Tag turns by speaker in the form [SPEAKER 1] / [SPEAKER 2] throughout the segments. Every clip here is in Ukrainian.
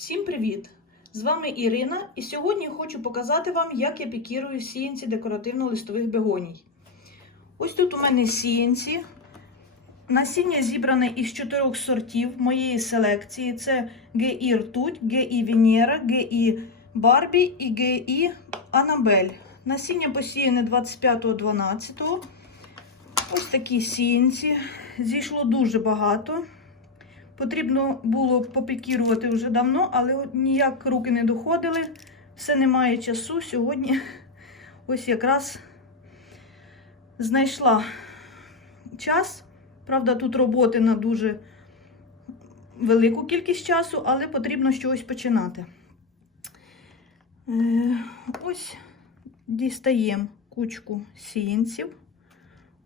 [SPEAKER 1] Всім привіт! З вами Ірина, і сьогодні хочу показати вам, як я пікірую сіянці декоративно-листових бегоній. Ось тут у мене сіянці. Насіння зібране із чотирьох сортів моєї селекції: це ГІ Ртуть, ГІ Венера, ГІ Барбі і ГІ Анабель. Насіння посіяне 25.12. Ось такі сіянці. Зійшло дуже багато. Потрібно було попікірувати вже давно, але от ніяк руки не доходили. Все немає часу. Сьогодні ось якраз знайшла час. Правда, тут роботи на дуже велику кількість часу, але потрібно чогось починати. Е, Ось дістаємо кучку сіянців.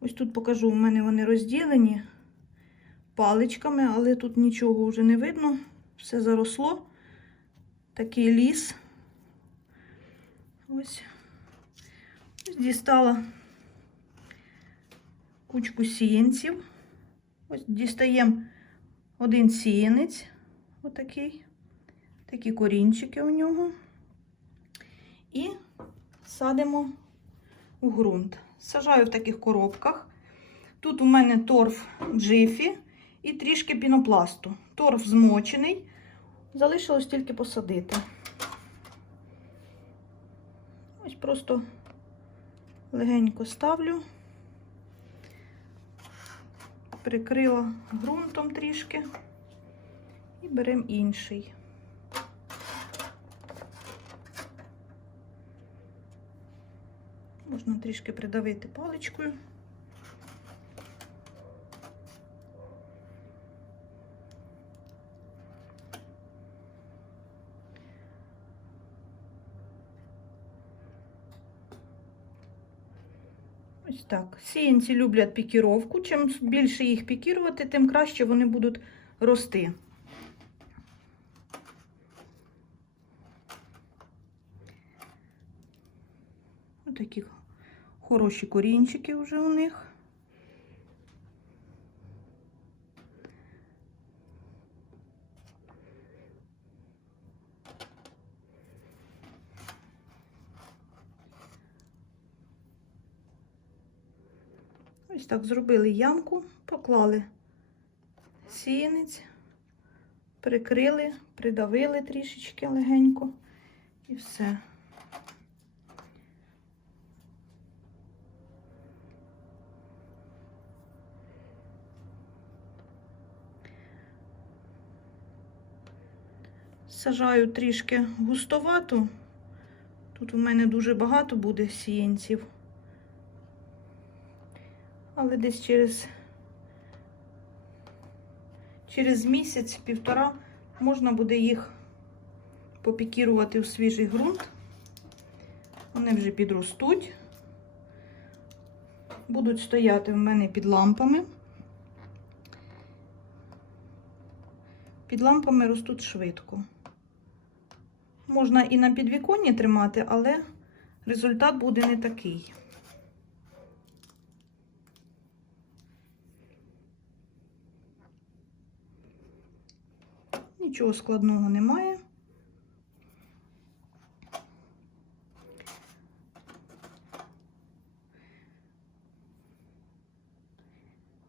[SPEAKER 1] Ось тут покажу, у мене вони розділені паличками, але тут нічого вже не видно. Все заросло. Такий ліс. Ось. Дістала кучку сіянців. Ось дістаємо один сіянець, отакий, такі корінчики у нього. І садимо у ґрунт. Сажаю в таких коробках. Тут у мене торф джифі і трішки пінопласту. Торф змочений. Залишилось тільки посадити. Ось просто легенько ставлю, прикрила ґрунтом трішки і беремо інший. Можна трішки придавити паличкою. Ось так. Сіянці люблять пікіровку. Чим більше їх пікірувати, тим краще вони будуть рости. Ось такі хороші корінчики вже у них. Ось так зробили ямку, поклали сіянець, прикрили, придавили трішечки легенько і все. Сажаю трішки густовату. Тут у мене дуже багато буде сіянців. Але десь через, через місяць-півтора можна буде їх попікірувати у свіжий ґрунт. Вони вже підростуть, будуть стояти в мене під лампами. Під лампами ростуть швидко. Можна і на підвіконні тримати, але результат буде не такий. Нічого складного немає.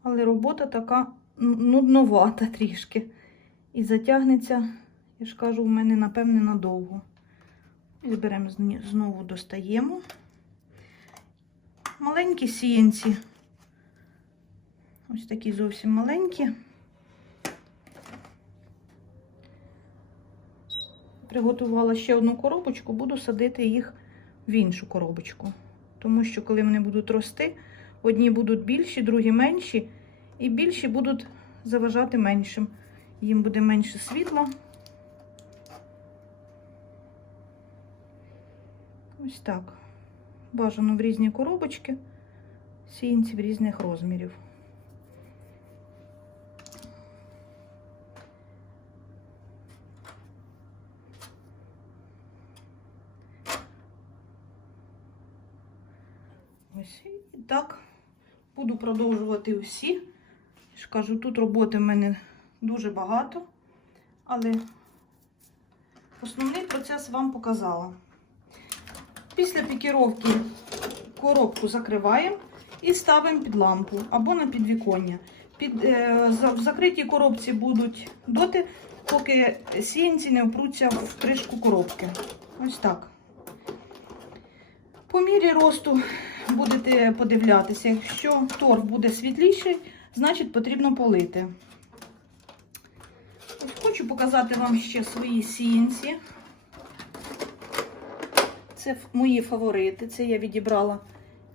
[SPEAKER 1] Але робота така нудновата трішки. І затягнеться, я ж кажу, у мене, напевне, надовго. І беремо знову достаємо. Маленькі сіянці. Ось такі зовсім маленькі. Приготувала ще одну коробочку, буду садити їх в іншу коробочку. Тому що, коли вони будуть рости, одні будуть більші, другі менші, і більші будуть заважати меншим. Їм буде менше світла. Ось так. Бажано в різні коробочки, сіянців різних розмірів. Ось і так буду продовжувати усі. Я тут роботи в мене дуже багато, але основний процес вам показала. Після пікіровки коробку закриваємо і ставимо під лампу або на підвіконня. Під, е, в закритій коробці будуть доти, поки сіянці не впруться в кришку коробки. Ось так. По мірі росту будете подивлятися. Якщо торф буде світліший, значить потрібно полити. Ось хочу показати вам ще свої сіянці. Це мої фаворити. Це я відібрала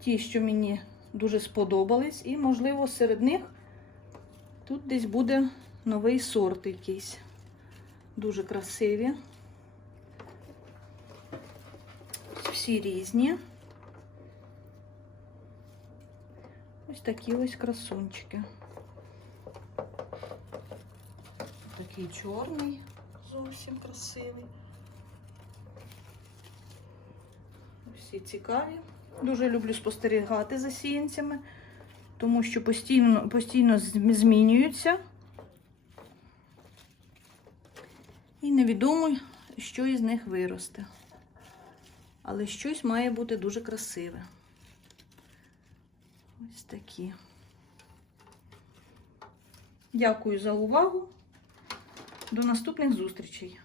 [SPEAKER 1] ті, що мені дуже сподобались. І, можливо, серед них тут десь буде новий сорт якийсь. Дуже красиві. Всі різні. Ось такі ось красунчики. Такий чорний, зовсім красивий. Всі цікаві. Дуже люблю спостерігати за сіянцями, тому що постійно, постійно змінюються. І невідомо, що із них виросте. Але щось має бути дуже красиве. Ось такі. Дякую за увагу. До наступних зустрічей.